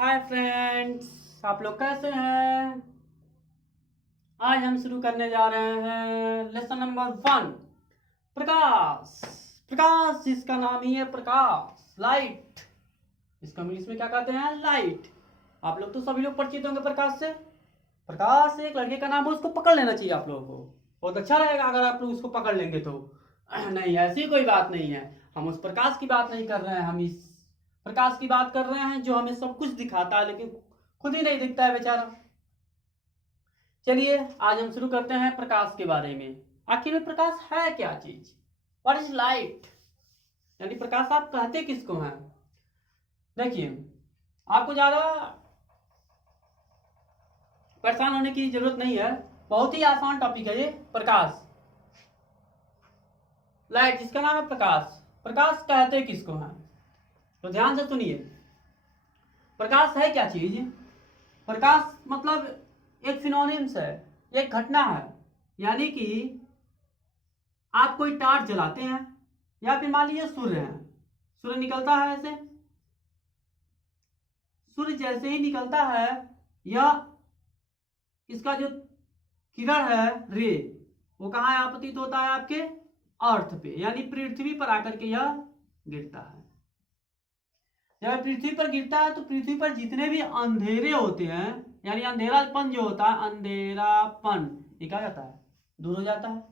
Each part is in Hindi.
हाय फ्रेंड्स, आप लोग कैसे हैं। आज हम शुरू करने जा रहे हैं लेसन नंबर 1। प्रकाश। प्रकाश जिसका नाम ही है प्रकाश, लाइट। इसको इंग्लिश में क्या कहते हैं? लाइट। आप लोग तो सभी लोग परिचित होंगे प्रकाश से। प्रकाश एक लड़के का नाम है, उसको पकड़ लेना चाहिए आप लोगों को। बहुत अच्छा रहेगा अगर आप लोग उसको पकड़ लेंगे तो। नहीं, ऐसी कोई बात नहीं है। हम उस प्रकाश की बात नहीं कर रहे हैं, हम इस प्रकाश की बात कर रहे हैं जो हमें सब कुछ दिखाता है लेकिन खुद ही नहीं दिखता है बेचारा। चलिए आज हम शुरू करते हैं प्रकाश के बारे में। आखिर में प्रकाश है क्या चीज? What is light? यानी प्रकाश आप कहते किसको हैं? देखिए, आपको ज्यादा परेशान होने की जरूरत नहीं है। बहुत ही आसान टॉपिक है ये। प्रकाश, लाइट जिसका नाम है प्रकाश। प्रकाश कहते किसको हैं? तो ध्यान से सुनिए, प्रकाश है क्या चीज? प्रकाश मतलब एक फिनोनिम्स है, एक घटना है। यानी कि आप कोई टार्च जलाते हैं या फिर मान लीजिए सूर्य है, सूर्य निकलता है ऐसे। सूर्य जैसे ही निकलता है, यह इसका जो किरण है, रे, वो कहाँ आपतित होता है? आपके अर्थ पे, यानी पृथ्वी पर आकर के यह गिरता है। जब पृथ्वी पर गिरता है तो पृथ्वी पर जितने भी अंधेरे होते हैं, यानी अंधेरापन जो होता है, अंधेरापन ये क्या जाता है? दूर हो जाता है।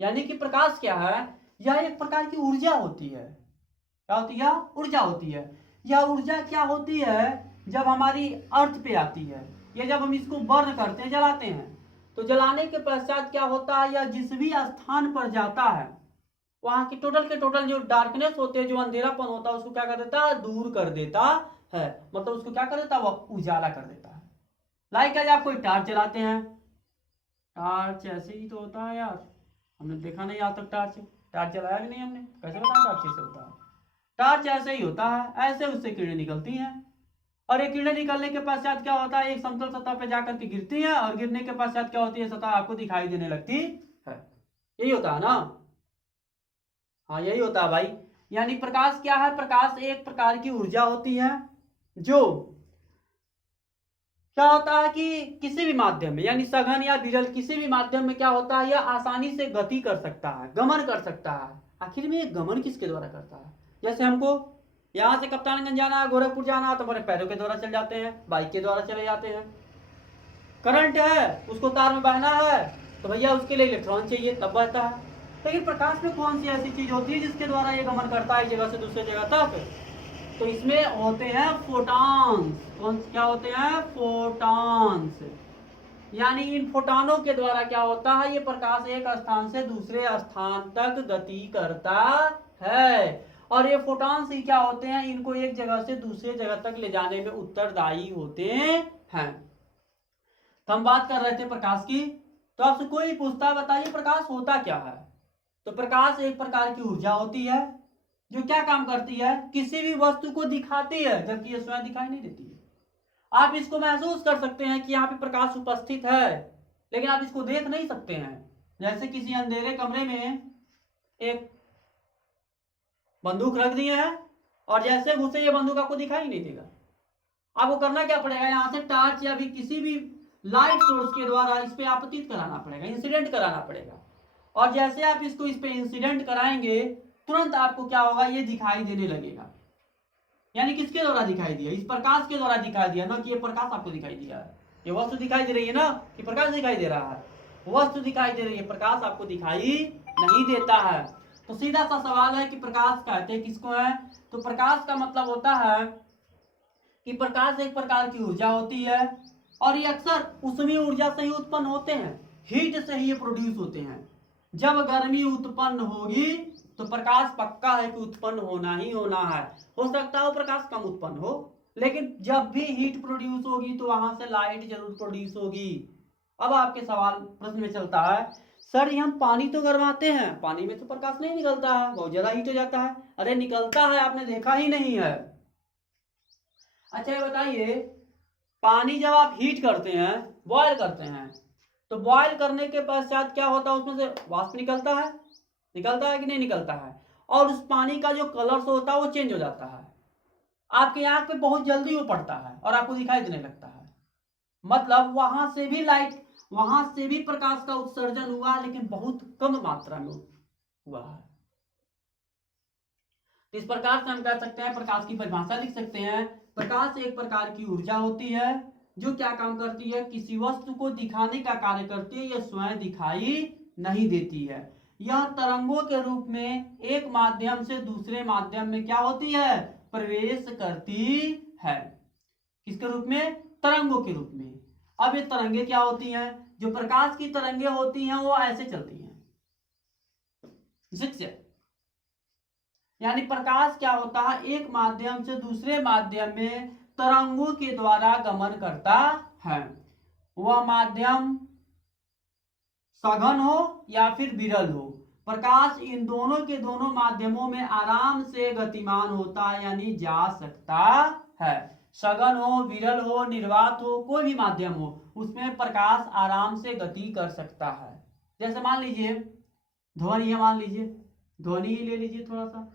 यानी कि प्रकाश क्या है? यह एक प्रकार की ऊर्जा होती है। क्या होती है? ऊर्जा होती है। यह ऊर्जा क्या होती है? जब हमारी अर्थ पे आती है, या जब हम इसको बर्न करते हैं, जलाते हैं, तो जलाने के पश्चात क्या होता है? या जिस भी स्थान पर जाता है, वहां के टोटल जो डार्कनेस होते हैं, जो अंधेरापन होता है, उसको क्या कर देता है? दूर कर देता है। मतलब उसको क्या कर देता है? वह उजाला कर देता है। लाइक आज आप कोई टार्च जलाते हैं, टार्च ऐसे ही तो होता है यार। हमने देखा नहीं आज तक टार्च। टार्च जलाया भी नहीं हमने, कैसे बताएं टार्च कैसे होता है? टार्च ऐसे ही होता है, ऐसे उससे किरणें निकलती हैं। और ये किरणें निकलने के पश्चात क्या होता है? एक समतल सतह पे जाकर के गिरती है, और गिरने के पश्चात क्या होती है? सतह आपको दिखाई देने लगती है। यही होता है ना? हाँ, यही होता है भाई। यानी प्रकाश क्या है? प्रकाश एक प्रकार की ऊर्जा होती है, जो क्या होता है कि किसी भी माध्यम में, यानी सघन या विरल किसी भी माध्यम में क्या होता है? यह आसानी से गति कर सकता है, गमन कर सकता है। आखिर में ये गमन किसके द्वारा करता है? जैसे हमको यहाँ से कप्तानगंज जाना है, गोरखपुर जाना है, तो हमारे पैरों के द्वारा चल जाते हैं, बाइक के द्वारा चले जाते हैं। करंट है, उसको तार में बहना है, तो भैया उसके लिए इलेक्ट्रॉन चाहिए, तब बहता है। लेकिन प्रकाश में कौन सी ऐसी चीज होती है जिसके द्वारा ये गमन करता है एक जगह से दूसरे जगह तक? तो इसमें होते हैं फोटॉन्स। कौन क्या होते हैं? फोटॉन्स। यानी इन फोटॉनों के द्वारा क्या होता है? ये प्रकाश एक स्थान से दूसरे स्थान तक गति करता है। और ये फोटॉन्स ही क्या होते हैं? इनको एक जगह से दूसरे जगह तक ले जाने में उत्तरदायी होते हैं। तो हम बात कर रहे थे प्रकाश की। तो आपसे कोई पूछता है, बताइए प्रकाश होता क्या है? तो प्रकाश एक प्रकार की ऊर्जा होती है, जो क्या काम करती है? किसी भी वस्तु को दिखाती है, जबकि यह स्वयं दिखाई नहीं देती है। आप इसको महसूस कर सकते हैं कि यहाँ पे प्रकाश उपस्थित है, लेकिन आप इसको देख नहीं सकते हैं। जैसे किसी अंधेरे कमरे में एक बंदूक रख दिए हैं, और जैसे घुसे ये बंदूक आपको दिखाई नहीं देगा। आपको करना क्या पड़ेगा? यहाँ से टॉर्च या भी किसी भी लाइट सोर्स के द्वारा इस पे आपतित कराना पड़ेगा, इंसिडेंट कराना पड़ेगा। और जैसे आप इसको इस पे इंसिडेंट कराएंगे, तुरंत आपको क्या होगा? ये दिखाई देने लगेगा। यानी किसके द्वारा दिखाई दिया? इस प्रकाश के द्वारा दिखाई दिया ना, कि ये प्रकाश आपको दिखाई दिया है। ये वस्तु दिखाई दे रही है ना, कि प्रकाश दिखाई दे रहा है? वस्तु दिखाई दे रही है, प्रकाश आपको दिखाई नहीं देता है। तो सीधा सा सवाल है कि प्रकाश कहते किसको है? तो प्रकाश का मतलब होता है कि प्रकाश एक प्रकार की ऊर्जा होती है, और ये अक्सर उष्मीय ऊर्जा से ही उत्पन्न होते हैं, हीट से ही ये प्रोड्यूस होते हैं। जब गर्मी उत्पन्न होगी तो प्रकाश पक्का है कि उत्पन्न होना ही होना है। हो सकता है प्रकाश कम उत्पन्न हो, लेकिन जब भी हीट प्रोड्यूस होगी तो वहां से लाइट जरूर प्रोड्यूस होगी। अब आपके सवाल प्रश्न में चलता है, सर ये हम पानी तो गरमाते हैं, पानी में तो प्रकाश नहीं निकलता है, बहुत ज्यादा हीट हो जाता है। अरे निकलता है, आपने देखा ही नहीं है। अच्छा ये बताइए, पानी जब आप हीट करते हैं, बॉयल करते हैं, तो बॉयल करने के पश्चात क्या होता है? उसमें से वाष्प निकलता है, निकलता है कि नहीं निकलता है? और उस पानी का जो कलर होता है वो चेंज हो जाता है। आपकी आंख पे बहुत जल्दी वो पड़ता है और आपको दिखाई देने लगता है। मतलब वहां से भी लाइट, वहां से भी प्रकाश का उत्सर्जन हुआ है, लेकिन बहुत कम मात्रा में हुआ है। इस प्रकार से हम कह सकते हैं, प्रकाश की परिभाषा लिख सकते हैं, प्रकाश एक प्रकार की ऊर्जा होती है जो क्या काम करती है, किसी वस्तु को दिखाने का कार्य करती है, यह स्वयं दिखाई नहीं देती है। यह तरंगों के रूप में एक माध्यम से दूसरे माध्यम में क्या होती है, प्रवेश करती है। किसके रूप में, तरंगों के रूप में। अब ये तरंगे क्या होती हैं, जो प्रकाश की तरंगे होती हैं वो ऐसे चलती हैं, जिससे यानी प्रकाश क्या होता है, एक माध्यम से दूसरे माध्यम में तरंगों के द्वारा गमन करता है। वह माध्यम सघन हो या फिर विरल हो, प्रकाश इन दोनों के दोनों माध्यमों में आराम से गतिमान होता है, यानी जा सकता है। सघन हो, विरल हो, निर्वात हो, कोई भी माध्यम हो, उसमें प्रकाश आराम से गति कर सकता है। जैसे मान लीजिए ध्वनि है, मान लीजिए ध्वनि ही ले लीजिए, थोड़ा सा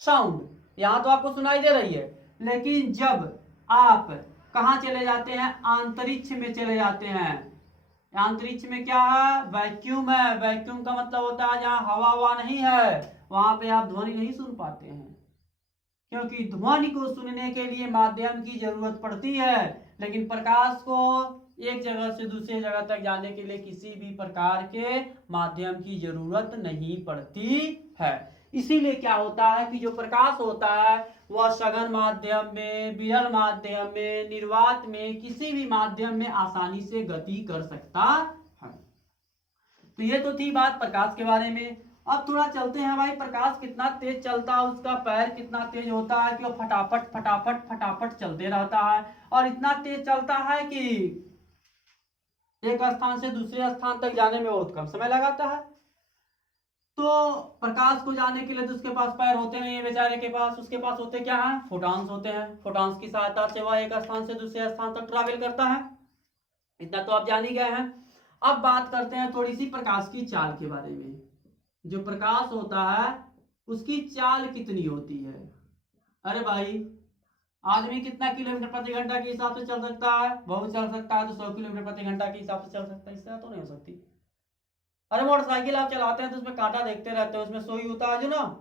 साउंड यहां तो आपको सुनाई दे रही है, लेकिन जब आप कहां चले जाते हैं, अंतरिक्ष में चले जाते हैं। अंतरिक्ष में क्या है, वैक्यूम है। वैक्यूम का मतलब होता है जहां हवा नहीं है, वहां पे आप ध्वनि नहीं सुन पाते हैं, क्योंकि ध्वनि को सुनने के लिए माध्यम की जरूरत पड़ती है, लेकिन प्रकाश को एक जगह से दूसरी जगह तक जाने के लिए किसी भी प्रकार के माध्यम की जरूरत नहीं पड़ती है। इसीलिए क्या होता है कि जो प्रकाश होता है वह सघन माध्यम में, विरल माध्यम में, निर्वात में, किसी भी माध्यम में आसानी से गति कर सकता है। तो ये तो थी बात प्रकाश के बारे में। अब थोड़ा चलते हैं भाई, प्रकाश कितना तेज चलता है, उसका पैर कितना तेज होता है कि वो फटाफट फटाफट फटाफट चलते रहता है, और इतना तेज चलता है कि एक स्थान से दूसरे स्थान तक जाने में बहुत कम समय लगाता है। तो प्रकाश को जाने के लिए तो उसके पास पैर होते नहीं है बेचारे के पास, उसके पास होते क्या है, फोटॉन्स होते हैं। फोटॉन्स की सहायता से वह एक स्थान से दूसरे स्थान तक ट्रैवल करता है। इतना तो आप जान ही गए हैं। अब बात करते हैं थोड़ी सी प्रकाश की चाल के बारे में। जो प्रकाश होता है उसकी चाल कितनी होती है। अरे भाई, आदमी कितना किलोमीटर प्रति घंटा के हिसाब से चल सकता है, बहुत चल सकता है तो 100 किलोमीटर प्रति घंटा के हिसाब से चल सकता है, इससे तो नहीं हो सकती। अरे मोटरसाइकिल आप चलाते हैं तो उसमें कांटा देखते रहते हैं, उसमें सोई होता है जो ना,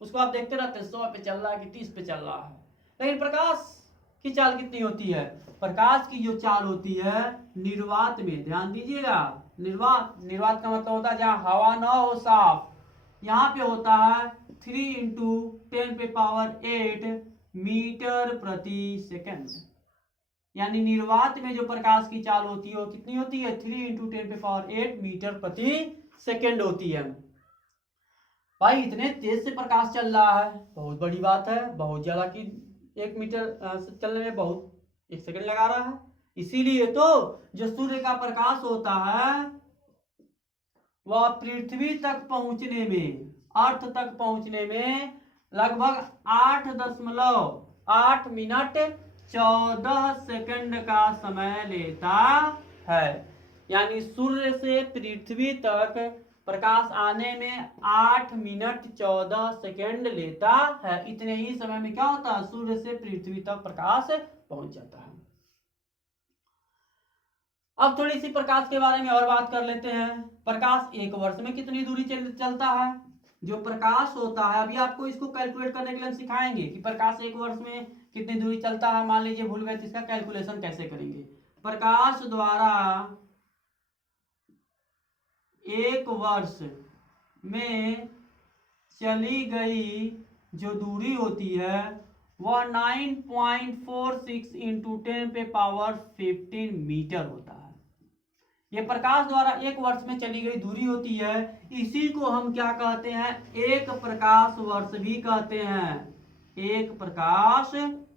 उसको आप देखते रहते हैं 100 पे चल रहा है कि 30 पे चल रहा है। लेकिन प्रकाश की चाल कितनी होती है, प्रकाश की जो चाल होती है निर्वात में, ध्यान दीजिएगा, निर्वात, निर्वात का मतलब होता है जहां हवा ना हो, साफ, यहाँ पे होता है 3 इंटू 10⁸ मीटर प्रति सेकेंड। यानी निर्वात में जो प्रकाश की चाल होती है वो कितनी होती है, 3 इंटू 10⁸ मीटर प्रति सेकेंड होती है। भाई इतने तेज से प्रकाश चल रहा है, बहुत बड़ी बात है, बहुत ज्यादा कि 1 मीटर से चलने में बहुत 1 सेकेंड लगा रहा है। इसीलिए तो जो सूर्य का प्रकाश होता है वह पृथ्वी तक पहुंचने में, अर्थ तक पहुंचने में लगभग 8.8 मिनट 14 सेकंड का समय लेता है। यानी सूर्य से पृथ्वी तक प्रकाश आने में 8 मिनट 14 सेकंड लेता है। इतने ही समय में क्या होता है, सूर्य से पृथ्वी तक प्रकाश पहुंच जाता है। अब थोड़ी सी प्रकाश के बारे में और बात कर लेते हैं। प्रकाश एक वर्ष में कितनी दूरी चलता है। जो प्रकाश होता है, अभी आपको इसको कैलकुलेट करने के लिए हम सिखाएंगे कि प्रकाश एक वर्ष में कितनी दूरी चलता है। मान लीजिए भूल गए तो इसका कैलकुलेशन कैसे करेंगे। प्रकाश द्वारा एक वर्ष में चली गई जो दूरी होती है वह 9.46 इंटू 10⁻15 मीटर होता है। ये प्रकाश द्वारा एक वर्ष में चली गई दूरी होती है। इसी को हम क्या कहते हैं, एक प्रकाश वर्ष भी कहते हैं। एक प्रकाश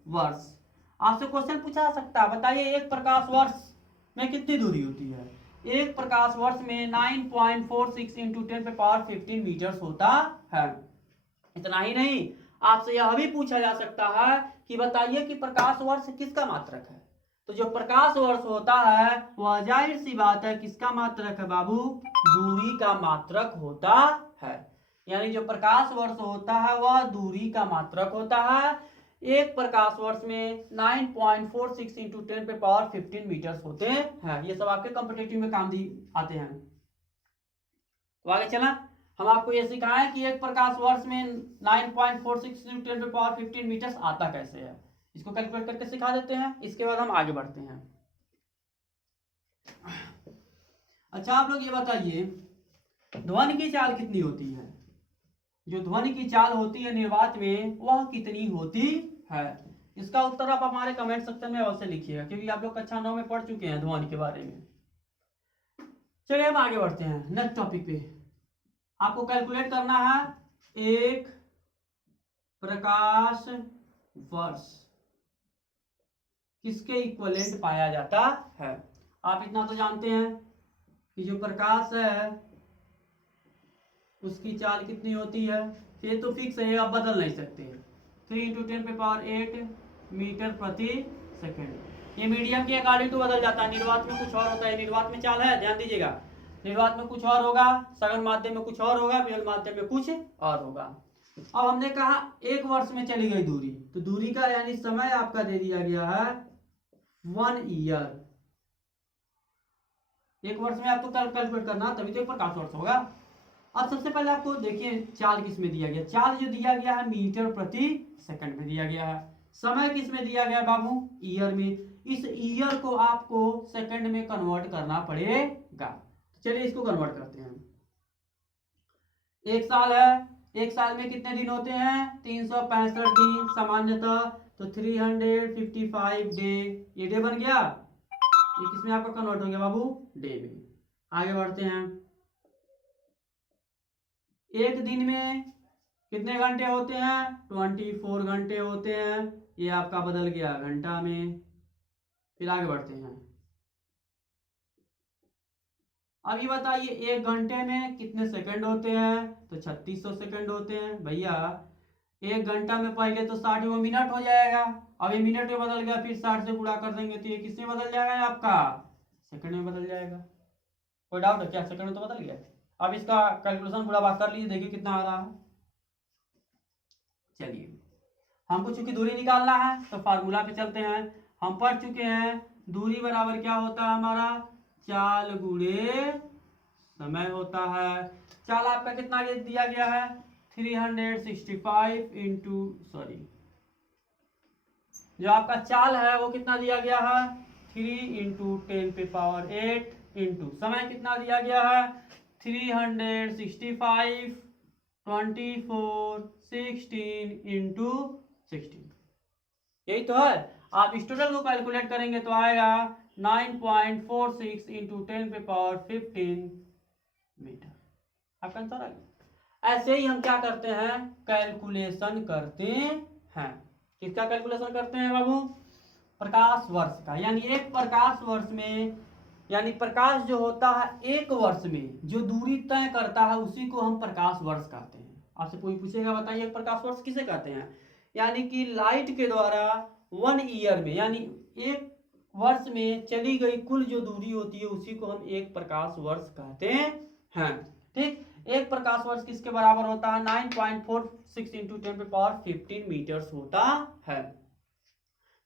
वर्ष। आपसे क्वेश्चन पूछा सकता है, बताइए एक प्रकाश वर्ष में कितनी दूरी होती है। एक प्रकाश वर्ष में 9.46 इंटू 10⁻15 मीटर होता है। इतना ही नहीं, आपसे यह भी पूछा जा सकता है कि बताइए कि प्रकाश वर्ष किसका मात्रक है। तो जो प्रकाश वर्ष होता है वह जाहिर सी बात है किसका मात्रक है बाबू, दूरी का मात्रक होता है। यानी जो प्रकाश वर्ष होता है वह दूरी का मात्रक होता है। एक प्रकाश वर्ष में 9.46 इंटू 10 पे पावर 15 मीटर्स होते हैं। ये सब आपके कॉम्पिटिटिव में काम आते हैं। तो आगे चला, हम आपको ये सिखाएं कि एक प्रकाश वर्ष में 9.46 इंटू 10 पे पावर 15 मीटर्स आता कैसे है। इसको कैलकुलेट करके सिखा देते हैं, इसके बाद हम आगे बढ़ते हैं। अच्छा, आप लोग ये बताइए ध्वनि की चाल कितनी होती है? जो ध्वनि की चाल होती है निर्वात में वह कितनी होती है? इसका उत्तर आप हमारे कमेंट सेक्शन में अवश्य लिखिएगा, क्योंकि आप लोग कक्षा 9 में पढ़ चुके हैं ध्वनि के बारे में। चलिए हम आगे बढ़ते हैं नेक्स्ट टॉपिक पे। आपको कैलकुलेट करना है एक प्रकाश वर्ष किसके इक्विवेलेंट पाया जाता है। आप इतना तो जानते हैं कि जो प्रकाश है उसकी चाल कितनी होती है, ये तो फिक्स है, आप बदल नहीं सकते। 3 इंटू 10 पे पावर 8 मीटर प्रति सेकेंड। ये मीडियम के अकॉर्डिंग टू बदल जाता है, निर्वात में कुछ और होता है। निर्वात में चाल है, ध्यान दीजिएगा, निर्वात में कुछ और होगा, सघन माध्यम में कुछ और होगा, विरल माध्यम में कुछ और होगा। अब हमने कहा एक वर्ष में चली गई दूरी, तो दूरी का यानी समय आपका दे दिया गया है 1 ईयर। एक वर्ष में आपको कैलकुलेट करना, तभी तो एक प्रकाश वर्ष होगा। अब सबसे पहले आपको देखिए चाल किस में दिया गया। चाल जो दिया गया है मीटर प्रति सेकंड में दिया गया है। समय किस में दिया गया बाबू? ईयर में। इस ईयर को आपको सेकंड में कन्वर्ट करना पड़ेगा। चलिए इसको कन्वर्ट करते हैं। एक साल है, एक साल में कितने दिन होते हैं? 365 दिन सामान्यतः, तो 355 डे। ये डे बन गया, ये किसमें आपका कन्वर्ट हो गया बाबू? डे में। आगे बढ़ते हैं। एक दिन में कितने घंटे होते हैं? 24 घंटे होते हैं। ये आपका बदल गया घंटा में। फिर आगे बढ़ते हैं। अभी बताइए एक घंटे में कितने सेकंड होते हैं? तो 3600 सेकंड होते हैं। भैया एक घंटा में पहले तो 60 मिनट हो जाएगा, अब ये मिनट में बदल गया, फिर 60 से गुणा कर देंगे तो ये किसमें बदल जाएगा? आपका सेकंड में बदल जाएगा। कोई डाउट है क्या? सेकंड में तो बदल गया। अब इसका कैलकुलेशन पूरा बात कर लीजिए, देखिए कितना आ रहा है। चलिए हमको चूंकि दूरी निकालना है तो फार्मूला पे चलते हैं। हम पढ़ चुके हैं दूरी बराबर क्या होता है हमारा? चाल गुणे समय होता है। चाल आपका कितना दिया गया है? 365 इंटू जो आपका चाल है वो कितना दिया गया है? 3 इंटू 10 पे पावर 8 इंटू समय कितना दिया गया है? 365 24 16 इंटू 16। यही तो है। आप इस टोटल को कैलकुलेट करेंगे तो आएगा 9.46 इंटू 10 पे पावर 15 मीटर। आपका आंसर आ गया। ऐसे ही हम क्या करते हैं? कैलकुलेशन करते हैं। किसका कैलकुलेशन करते हैं बाबू? प्रकाश वर्ष का। यानी एक प्रकाश वर्ष में, यानी प्रकाश जो होता है एक वर्ष में जो दूरी तय करता है उसी को हम प्रकाश वर्ष कहते हैं। आपसे कोई पूछेगा बताइए प्रकाश वर्ष किसे कहते हैं? यानी कि लाइट के द्वारा 1 ईयर में, यानी एक वर्ष में चली गई कुल जो दूरी होती है उसी को हम एक प्रकाश वर्ष कहते हैं। ठीक, एक प्रकाश वर्ष किसके बराबर होता है? 9.46 इंटू 10 पे पावर 15 मीटर्स होता है।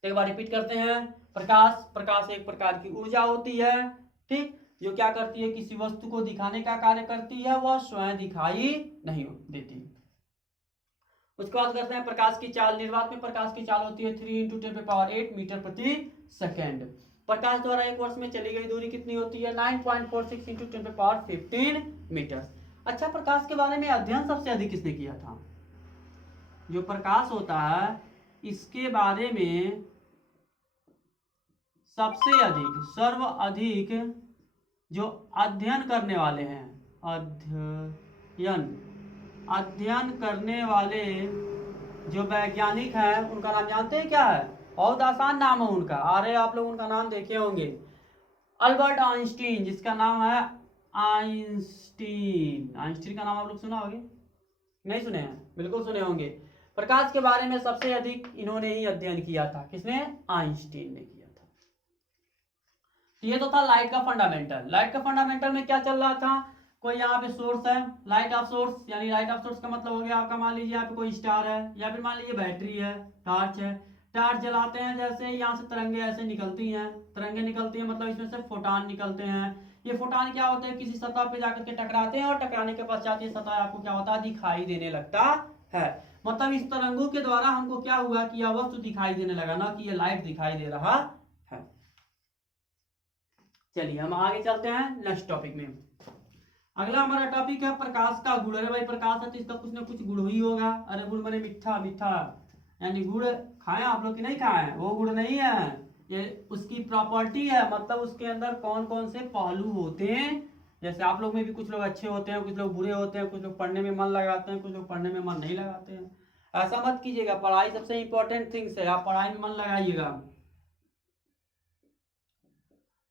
एक बार रिपीट करते हैं। प्रकाश एक प्रकार की ऊर्जा होती है, ठीक, जो क्या करती है? किसी वस्तु को दिखाने का कार्य करती है, वह स्वयं दिखाई नहीं देती। उसके बाद करते हैं प्रकाश की चाल। निर्वात में प्रकाश की चाल होती है 3 इंटू 10 पे पावर 8 मीटर प्रति सेकेंड। प्रकाश द्वारा एक वर्ष में चली गई दूरी कितनी होती है? 9.46 इंटू 10 पे पावर 15 मीटर। अच्छा, प्रकाश के बारे में अध्ययन सबसे अधिक किसने किया था? जो प्रकाश होता है इसके बारे में सबसे अधिक, सर्व अधिक जो अध्ययन करने वाले हैं, अध्ययन करने वाले जो वैज्ञानिक हैं उनका नाम जानते हैं क्या है? बहुत आसान नाम है उनका, आ रहे आप लोग उनका नाम देखे होंगे। अल्बर्ट आइंस्टीन, जिसका नाम है आइंस्टीन। आइंस्टीन का नाम आप लोग सुना होंगे? नहीं सुने हैं? बिल्कुल सुने होंगे। प्रकाश के बारे में सबसे अधिक इन्होंने ही अध्ययन किया था। किसने? आइंस्टीन ने किया था। ये तो था लाइट का फंडामेंटल। लाइट का फंडामेंटल में क्या चल रहा था? कोई यहाँ पे सोर्स है, लाइट ऑफ सोर्स, यानी लाइट ऑफ सोर्स का मतलब हो गया आपका, मान लीजिए यहाँ पे कोई स्टार है या फिर मान लीजिए बैटरी है, टॉर्च है। टॉर्च जलाते हैं, जैसे यहाँ से तरंगे ऐसे निकलती हैं, तरंगे निकलती हैं मतलब इसमें से फोटान निकलते हैं। ये फोटान क्या होते हैं, किसी सतह पे जाकर के टकराते हैं और टकराने के पश्चात ये सतह आपको क्या होता है, दिखाई देने लगता है। मतलब इस तरंगों के द्वारा हमको क्या हुआ कि यह वस्तु दिखाई देने लगा, ना कि ये लाइट दिखाई दे रहा है। चलिए हम आगे चलते हैं नेक्स्ट टॉपिक में। अगला हमारा टॉपिक है प्रकाश का गुण। अरे भाई प्रकाश है तो इसका कुछ ना कुछ गुण ही होगा। अरे गुण माने मीठा, मीठा यानी गुड़ खाए आप लोग कि नहीं खाए, वो गुड़ नहीं है, ये उसकी प्रॉपर्टी है, मतलब उसके अंदर कौन कौन से पहलू होते हैं। जैसे आप लोग में भी कुछ लोग अच्छे होते हैं, कुछ लोग बुरे होते हैं, कुछ लोग पढ़ने में मन लगाते हैं, कुछ लोग पढ़ने में मन नहीं लगाते हैं। ऐसा मत कीजिएगा, पढ़ाई सबसे इंपॉर्टेंट थिंग्स है, आप पढ़ाई में मन लगाइएगा।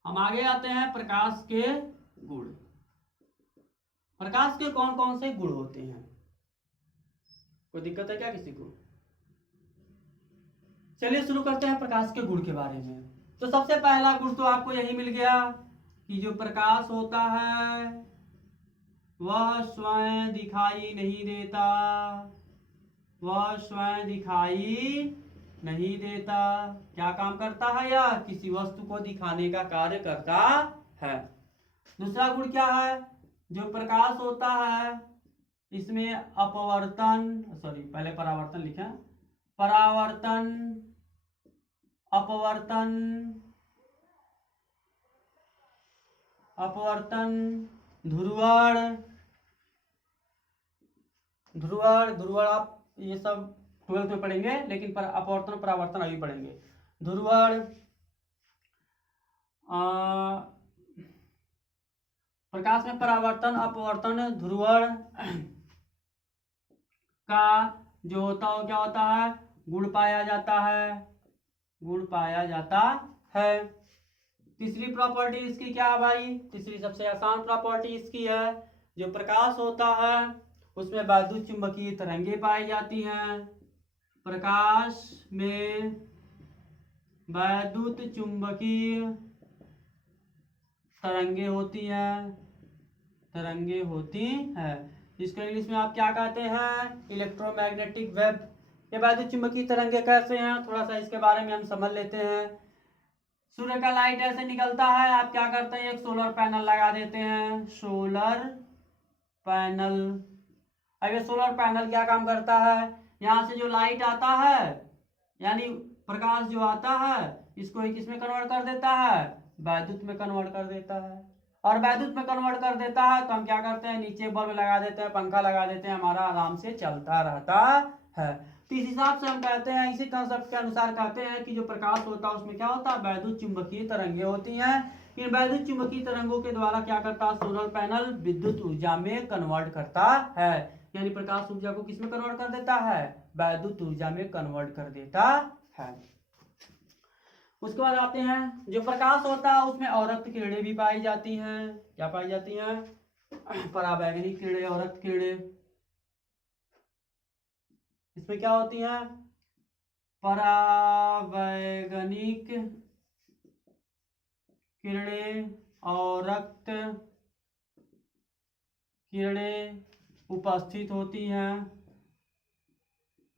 हम आगे आते हैं प्रकाश के गुण। प्रकाश के कौन कौन से गुण होते हैं, कोई दिक्कत है क्या किसी को? चलिए शुरू करते हैं प्रकाश के गुण के बारे में। तो सबसे पहला गुण तो आपको यही मिल गया कि जो प्रकाश होता है वह स्वयं दिखाई नहीं देता, वह स्वयं दिखाई नहीं देता। क्या काम करता है यह, किसी वस्तु को दिखाने का कार्य करता है। दूसरा गुण क्या है, जो प्रकाश होता है इसमें अपवर्तन, सॉरी पहले परावर्तन लिखा, परावर्तन, अपवर्तन, अपवर्तन, ध्रुवण, ध्रुवण, ध्रुवण आप ये सब 12th में पढ़ेंगे, लेकिन अपवर्तन परावर्तन अभी पढ़ेंगे। ध्रुवण, प्रकाश में परावर्तन, अपवर्तन, ध्रुवण का जो होता हो क्या होता है, गुण पाया जाता है, गुण पाया जाता है। तीसरी प्रॉपर्टी इसकी क्या है भाई, तीसरी सबसे आसान प्रॉपर्टी इसकी है, जो प्रकाश होता है उसमें वैद्युत चुंबकीय तरंगे पाई जाती हैं। प्रकाश में वैद्युत चुंबकीय तरंगे होती हैं, तरंगे होती हैं, जिसको इंग्लिश में आप क्या कहते हैं, इलेक्ट्रोमैग्नेटिक वेव। ये वैद्युत चुंबकीय तरंगे कैसे हैं, थोड़ा सा इसके बारे में हम समझ लेते हैं। सूर्य का लाइट ऐसे निकलता है, आप क्या करते हैं, एक सोलर पैनल लगा देते हैं, सोलर पैनल। अब ये सोलर पैनल क्या काम करता है, यहाँ से जो लाइट आता है यानी प्रकाश जो आता है इसको एक किसमें कन्वर्ट कर देता है, वैद्युत में कन्वर्ट कर देता है। और वैद्युत में कन्वर्ट कर देता है तो हम क्या करते हैं, नीचे बल्ब लगा देते हैं, पंखा लगा देते हैं, हमारा आराम से चलता रहता है। तो इस हिसाब से हम कहते हैं, इसी कंसेप्ट के अनुसार कहते हैं कि जो प्रकाश होता है उसमें क्या होता है, वैद्युत चुंबकीय तरंगे होती हैं। इन वैद्युत चुंबकीय तरंगों के द्वारा क्या करता है, सोलर पैनल विद्युत ऊर्जा में कन्वर्ट करता है, यानी प्रकाश ऊर्जा को किसमें कन्वर्ट कर देता है, वैद्युत ऊर्जा में कन्वर्ट कर देता है। उसके बाद आते हैं, जो प्रकाश होता है उसमें अवरक्त किरणें भी पाई जाती हैं। क्या पाई जाती हैं, परावैंगनिक किरणें, अवरक्त किरणें। इसमें क्या होती हैं, परावैंगनिक किरणें, अवरक्त किरणें उपस्थित होती हैं,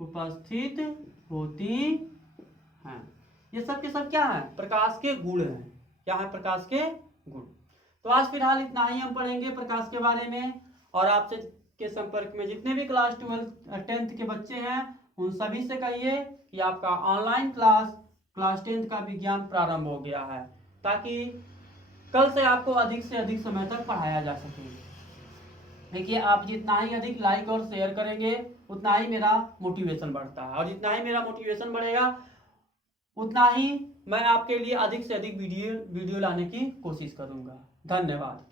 उपस्थित होती हैं। ये सब के सब क्या है, प्रकाश के गुण हैं। क्या है, प्रकाश के गुण। तो आज फिलहाल इतना ही हम पढ़ेंगे प्रकाश के बारे में। और आपसे के संपर्क में जितने भी क्लास 10th के बच्चे हैं उन सभी से कहिए कि आपका ऑनलाइन क्लास 10th का विज्ञान प्रारंभ हो गया है, ताकि कल से आपको अधिक से अधिक समय तक पढ़ाया जा सके। देखिए आप जितना ही अधिक लाइक और शेयर करेंगे उतना ही मेरा मोटिवेशन बढ़ता है, और जितना ही मेरा मोटिवेशन बढ़ेगा उतना ही मैं आपके लिए अधिक से अधिक वीडियो लाने की कोशिश करूंगा। धन्यवाद।